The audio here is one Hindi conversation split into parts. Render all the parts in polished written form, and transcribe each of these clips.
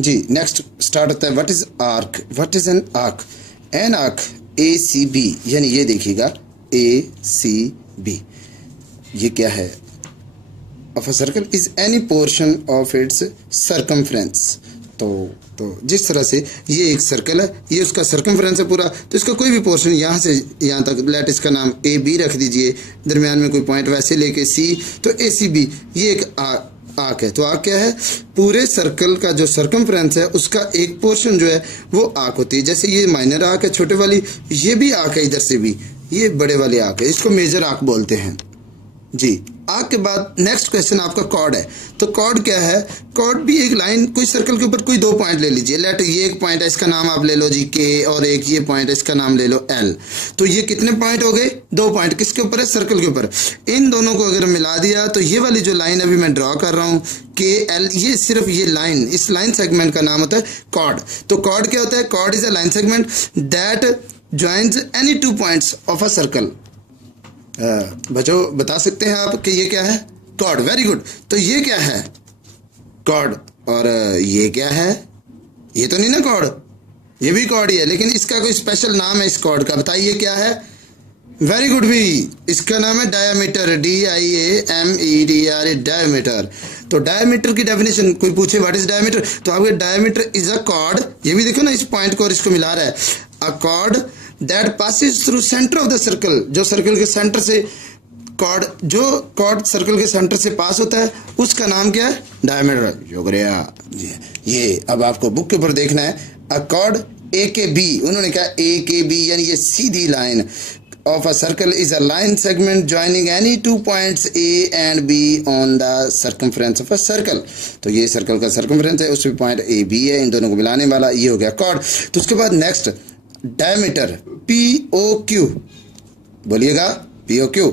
जी नेक्स्ट स्टार्ट होता है what is arc. What is an arc? An arc A C B, यानी ये देखिएगा ए सी बी, ये क्या है? Of a circle is any portion of its circumference. तो जिस तरह से ये एक सर्कल है, ये उसका सर्कमफ्रेंस है पूरा, तो इसका कोई भी पोर्शन यहाँ से यहाँ तक, लेट इसका नाम ए बी रख दीजिए, दरमियान में कोई पॉइंट वैसे लेके सी, तो ए सी बी ये एक आर्क है। तो आर्क क्या है? पूरे सर्कल का जो सर्कमफ्रेंस है उसका एक पोर्शन जो है वो आर्क होती है। जैसे ये माइनर आर्क है छोटे वाली, ये भी आर्क है, इधर से भी ये बड़े वाले आर्क है, इसको मेजर आर्क बोलते हैं जी। आर्क के बाद नेक्स्ट क्वेश्चन आपका कॉर्ड है। तो कॉर्ड क्या है? कॉर्ड भी एक लाइन, कोई सर्कल के ऊपर कोई दो पॉइंट ले लीजिए, लेट ये एक पॉइंट है, इसका नाम आप ले लो जी के, और एक ये पॉइंट है, इसका नाम ले लो एल। तो ये कितने पॉइंट हो गए? दो पॉइंट। किसके ऊपर है? सर्कल के ऊपर। इन दोनों को अगर मिला दिया तो ये वाली जो लाइन अभी मैं ड्रॉ कर रहा हूँ के एल, ये सिर्फ ये लाइन, इस लाइन सेगमेंट का नाम होता है कॉर्ड। तो कॉर्ड क्या होता है? Chord is a line segment that joins any two points of a circle. बच्चों बता सकते हैं आप कि ये क्या है? कॉर्ड। Very good. तो ये क्या है? कॉर्ड। और ये क्या है? ये तो नहीं ना कॉर्ड, ये भी कॉर्ड ही है, लेकिन इसका कोई स्पेशल नाम है इस कॉर्ड का, बताइए क्या है? वेरी गुड भी, इसका नाम है डायमीटर, DIAMETR, डायमीटर। तो डायमीटर की डेफिनेशन कोई पूछे व्हाट इज डायमीटर, तो आपके डायमीटर इज अ कॉर्ड, ये भी देखो ना इस पॉइंट को और इसको मिला रहा है, अ cord that passes through centre of the circle, जो सर्कल के सेंटर से कॉर्ड, जो कॉर्ड सर्कल के सेंटर से पास होता है उसका नाम क्या है? डायमीटर। शुक्रिया। ये अब आपको बुक के ऊपर देखना है, अ कॉर्ड ए के बी, उन्होंने कहा ए के बी, यानी ये सीधी line of a circle is a line segment joining any two points A and B on the circumference of a circle। तो ये सर्कल का सर्कमफ्रेंस है, उसमें पॉइंट ए बी है, इन दोनों को मिलाने वाला ये हो गया कॉर्ड। तो उसके बाद नेक्स्ट डायमीटर POQ, बोलिएगा POQ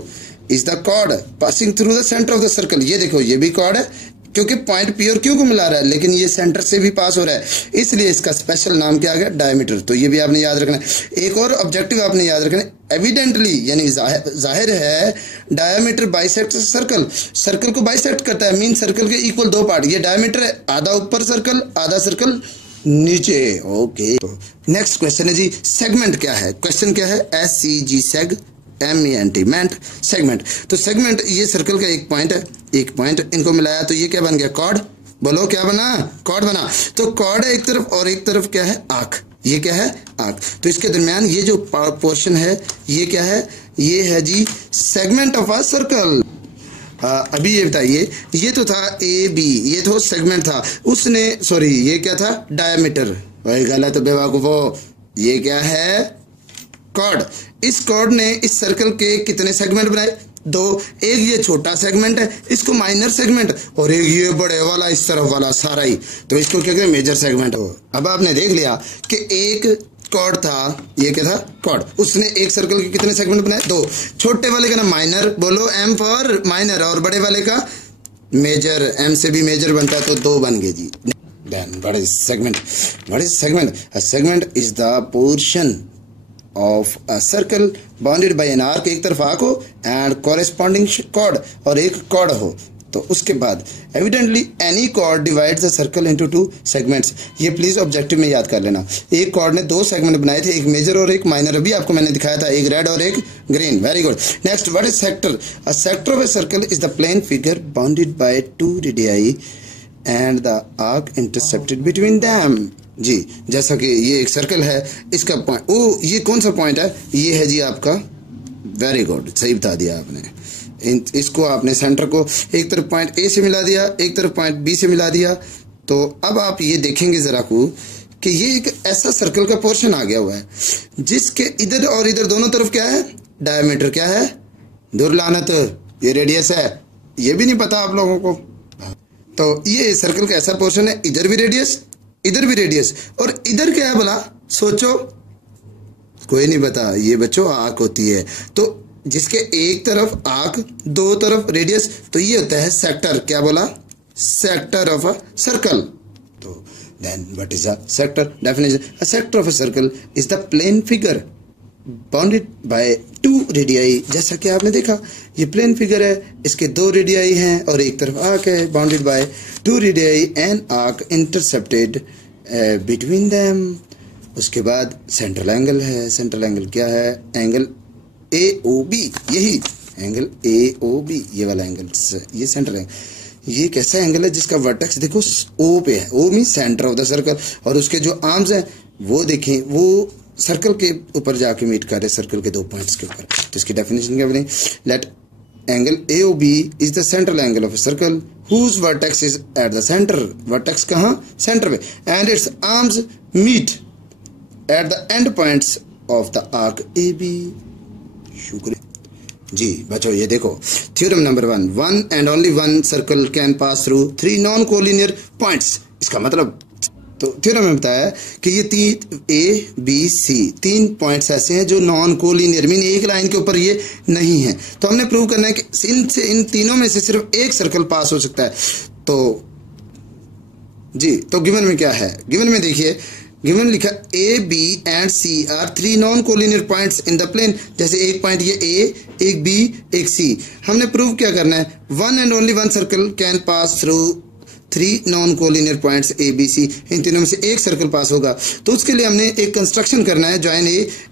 is the cord passing through the centre of the circle. ये देखो ये भी कॉर्ड है क्योंकि पॉइंट P और Q को मिला रहा है, लेकिन ये सेंटर से भी पास हो रहा है, इसलिए इसका स्पेशल नाम क्या आ गया? डायमीटर। तो ये भी आपने याद रखना है। एक और ऑब्जेक्टिव आपने याद रखना है, एविडेंटली यानी जाहिर है, डायमीटर बाइसेक्ट सर्कल, सर्कल को बाइसेक्ट करता है, मीन सर्कल के इक्वल दो पार्ट, ये डायमीटर है, आधा ऊपर सर्कल आधा सर्कल नीचे। ओके, तो नेक्स्ट क्वेश्चन है जी, सेगमेंट क्या है? क्वेश्चन क्या है? SCG सेग MENT मेंट, सेगमेंट। तो सेगमेंट ये सर्कल का एक पॉइंट है, एक पॉइंट इनको मिलाया तो ये क्या बन गया? कॉर्ड। बोलो क्या बना? कॉर्ड बना। तो कॉर्ड है एक तरफ और एक तरफ क्या है? आर्क। ये क्या है? आर्क। तो इसके दरमियान ये जो पोर्शन है ये क्या है? ये है जी सेगमेंट ऑफ अ सर्कल। अभी ये बताइए, ये तो था ए बी, ये तो सेगमेंट था, उसने सॉरी ये क्या था? डायमीटर। वही गलत तो बेवकूफो, ये क्या है? कॉर्ड। इस कॉर्ड ने इस सर्कल के कितने सेगमेंट बनाए? दो। एक ये छोटा सेगमेंट है, इसको माइनर सेगमेंट, और एक ये बड़े वाला इस तरफ वाला सारा ही, तो इसको क्या कहते हैं? Major segment. अब आपने देख लिया कि एक कॉर्ड था, ये क्या था? कॉर्ड। उसने एक सर्कल के कितने सेगमेंट बनाए? दो। छोटे वाले का ना माइनर, बोलो M फॉर माइनर, और बड़े वाले का मेजर, M से भी मेजर बनता है, तो दो बन गए जी। Then what is segment? What is segment? A segment is the portion of a circle bounded by an arc, एक तरफ आर्क हो एंड कॉरेस्पॉन्डिंग कॉर्ड, और एक कॉर्ड हो। तो उसके बाद evidently any chord divides the circle into two segments. ये प्लीज ऑब्जेक्टिव में याद कर लेना। एक कॉर्ड ने दो सेगमेंट बनाए थे, एक मेजर और एक माइनर, अभी आपको मैंने दिखाया था, एक रेड और एक green. Very good. Next, what is sector? A sector of a circle is the plane figure bounded by two radii and the arc intercepted between them. जी, जैसा कि ये एक सर्कल है, इसका पॉइंट, ओ ये कौन सा पॉइंट है? ये है जी आपका, वेरी गुड, सही बता दिया आपने। इसको आपने सेंटर को एक तरफ पॉइंट ए से मिला दिया, एक तरफ पॉइंट बी से मिला दिया। तो अब आप ये देखेंगे जरा को कि ये एक ऐसा सर्कल का पोर्शन आ गया हुआ है जिसके इधर और इधर दोनों तरफ क्या है? डायमीटर। क्या है? दुर्लानत, ये रेडियस है, ये भी नहीं पता आप लोगों को। तो ये सर्कल का ऐसा पोर्शन है, इधर भी रेडियस इधर भी रेडियस, और इधर क्या है भला? सोचो, कोई नहीं पता। ये बच्चों आर्क होती है, तो जिसके एक तरफ आर्क दो तरफ रेडियस, तो ये होता है सेक्टर। क्या बोला? Sector of a circle. तो then what is a sector? Definition, a sector of a circle is the plane figure bounded by 2 radii. जैसा कि आपने देखा ये प्लेन फिगर है, इसके 2 रेडियाई हैं और एक तरफ आर्क है, bounded by 2 radii and arc intercepted between them. उसके बाद सेंट्रल एंगल है। सेंट्रल एंगल क्या है? एंगल AOB, यही एंगल AOB, ये वाला एंगल, ये सेंट्रल एंगल। ये कैसा एंगल है जिसका वर्टेक्स देखो O पे है। O mean centre of the circle, और उसके जो आर्म्स हैं वो देखें, वो सर्कल के ऊपर जाके मीट कर रहे, सर्कल के 2 पॉइंट्स के ऊपर। तो इसकी डेफिनेशन क्या बनी? Let angle AOB is the central angle of a circle whose vertex is at the centre. Vertex कहाँ? सेंटर पे। And its arms meet at the end points of the arc AB। शुक्रिया जी बच्चों। ये देखो theorem number 1, one and only one circle can pass through 3 non collinear points. इसका मतलब, तो थ्योरम में बताया कि ये 3 ABC 3 पॉइंट्स ऐसे हैं जो नॉन कोलिनियर, मीन एक लाइन के ऊपर ये नहीं है। तो हमने प्रूव करना है कि इन तीनों में से सिर्फ एक सर्कल पास हो सकता है। तो जी, तो गिवन में क्या है? गिवन में देखिए, गिवन लिखा A, B and C are 3 non collinear points in the plane. जैसे एक पॉइंट ये A, एक B, एक C। हमने प्रूव क्या करना है? One and only one circle can pass through 3 non collinear points ABC। इन तीनों में से एक सर्कल पास होगा। तो उसके लिए हमने एक कंस्ट्रक्शन करना है। जॉइन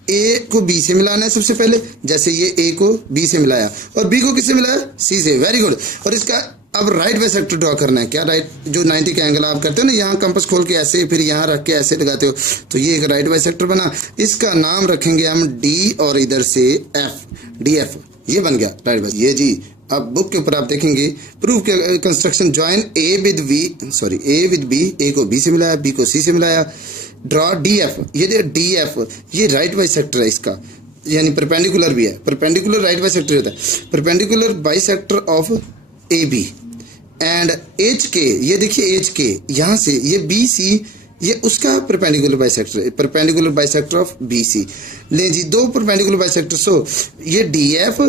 A को B से मिलाना है सबसे पहले। जैसे ये A को B से मिलाया और B को किससे मिलाया? C से। Very good. और इसका अब राइट बाइसेक्टर ड्रॉ करना है। क्या राइट? जो 90 का एंगल आप करते हो ना, यहाँ कंपास खोल के ऐसे, फिर यहाँ रख के ऐसे लगाते हो, तो ये एक राइट बाइसेक्टर बना। इसका नाम रखेंगे हम D और इधर से F, DF। ये बन गया राइट बाइसेक्टर। ये जी, अब बुक के ऊपर आप देखेंगे प्रूफ के construction. Join A with B, A को B से मिलाया, B को C से मिलाया। Draw DF। ये DF ये राइट बाइसेक्टर है इसका, यानी परपेंडिकुलर भी है। परपेंडिकुलर राइट बाइसेक्टर होता है। Perpendicular bisector of AB and HK। ये देखिए HK यहाँ से, ये BC ये उसका परपेंडिकुलर बाइसेक्टर है, परपेंडिकुलर बाइसेक्टर ऑफ BC। ले जी, 2 परपेंडिकुलर बाइसेक्टर। सो ये DF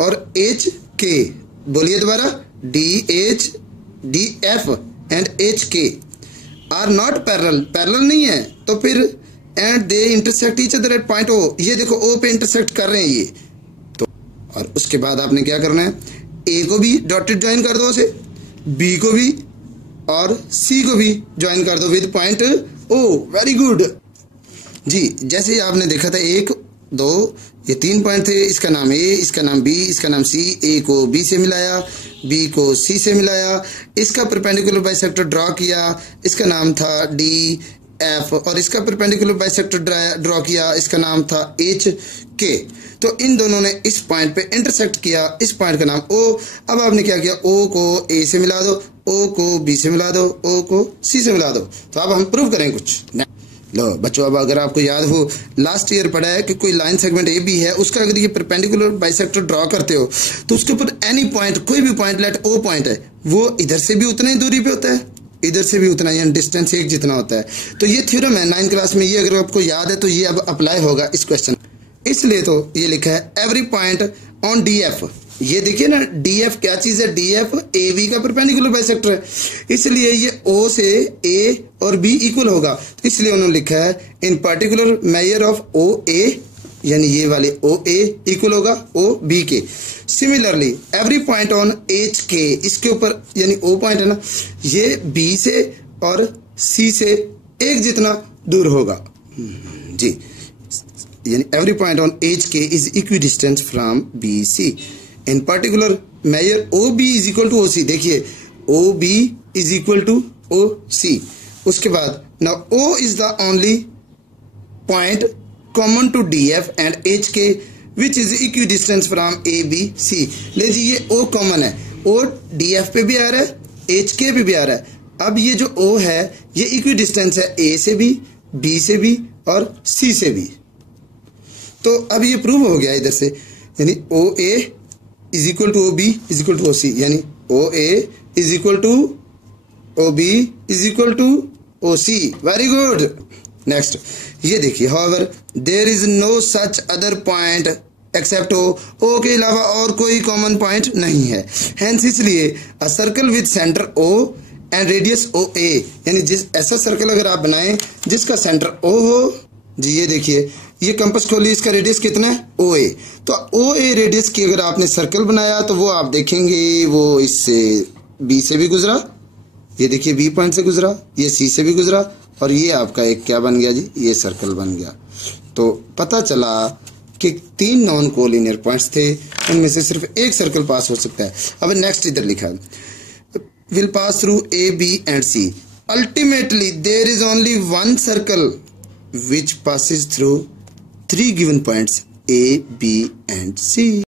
और HK, बोलिए दोबारा, DF and HK are not parallel. Parallel नहीं है तो फिर and they intersect each other at point O। ये देखो O पे इंटरसेक्ट कर रहे हैं ये। तो और उसके बाद आपने क्या करना है? A को भी डॉटेड ज्वाइन कर दो से, B को भी और C को भी ज्वाइन कर दो with point O। Very good जी। जैसे आपने देखा था 1, 2, ये 3 पॉइंट थे। इसका नाम A, इसका नाम B, इसका नाम C। A को B से मिलाया, B को C से मिलाया, इसका परपेंडिकुलर बाइसेक्टर ड्रॉ किया, इसका नाम था DF, और इसका परपेंडिकुलर बाइसेक्टर ड्रॉ किया, इसका नाम था HK। तो इन दोनों ने इस पॉइंट पे इंटरसेक्ट किया, इस पॉइंट का नाम O। अब आपने क्या किया? O को A से मिला दो, O को B से मिला दो, O को C से मिला दो। तो अब हम प्रूव करें कुछ। लो बच्चों, अब अगर आपको याद हो लास्ट ईयर पढ़ा है कि कोई लाइन सेगमेंट AB है, उसका अगर ये परपेंडिकुलर बाइसेक्टर ड्रॉ करते हो तो उसके ऊपर एनी पॉइंट, कोई भी पॉइंट, लेट O पॉइंट है, वो इधर से भी उतना ही दूरी पे होता है, इधर से भी उतना, यानी डिस्टेंस 1 जितना होता है। तो ये थ्योरम है 9th क्लास में, ये अगर आपको याद है तो ये अब अप्लाई होगा इस क्वेश्चन। इसलिए तो ये लिखा है एवरी पॉइंट ऑन DF। ये देखिए ना, DF क्या चीज है? DF AB का परपेंडिकुलर बाइसेक्टर है, इसलिए ये O से A और B इक्वल होगा। तो इसलिए उन्होंने लिखा है इन पर्टिकुलर मेजर ऑफ OA, यानी ये वाले OA इक्वल होगा OB के। Similarly every point on HK, इसके ऊपर यानी O पॉइंट है ना, ये B से और C से 1 जितना दूर होगा जी। यानी every point on HK is equidistant from BC. In particular measure OB is equal to OC। देखिए OB is equal to OC। उसके बाद now O is the only point common to DF and HK which is equidistant from ABC। ले जी, ये O कॉमन है, O DF पे भी आ रहा है, HK पे भी आ रहा है। अब ये जो O है ये इक्विडिस्टेंस है A से भी, B से भी और C से भी। तो अब ये प्रूव हो गया इधर से, यानी OA is equal to OB is equal to OC, यानी OA is equal to OB is equal to OC। Very good. Next ये देखिए, however there is no such other point except O के अलावा और कोई कॉमन पॉइंट नहीं है। हेंस इसलिए a circle with centre O and radius OA, यानी जिस ऐसा सर्कल अगर आप बनाएं जिसका सेंटर O हो जी ये देखिए, ये कंपास खोलिए, इसका रेडियस कितना है ओ ए। तो ओ ए रेडियस की अगर आपने सर्कल बनाया तो वो आप देखेंगे वो इससे बी से भी गुजरा, ये देखिए बी पॉइंट से गुजरा, ये सी से भी गुजरा, और ये आपका एक क्या बन गया जी, ये सर्कल बन गया। तो पता चला कि 3 नॉन कोलिनियर पॉइंट्स थे, उनमें से सिर्फ एक सर्कल पास हो सकता है। अब नेक्स्ट इधर लिखा है, will pass through A B and C, ultimately there is only one circle which passes through 3 given points A, B and C.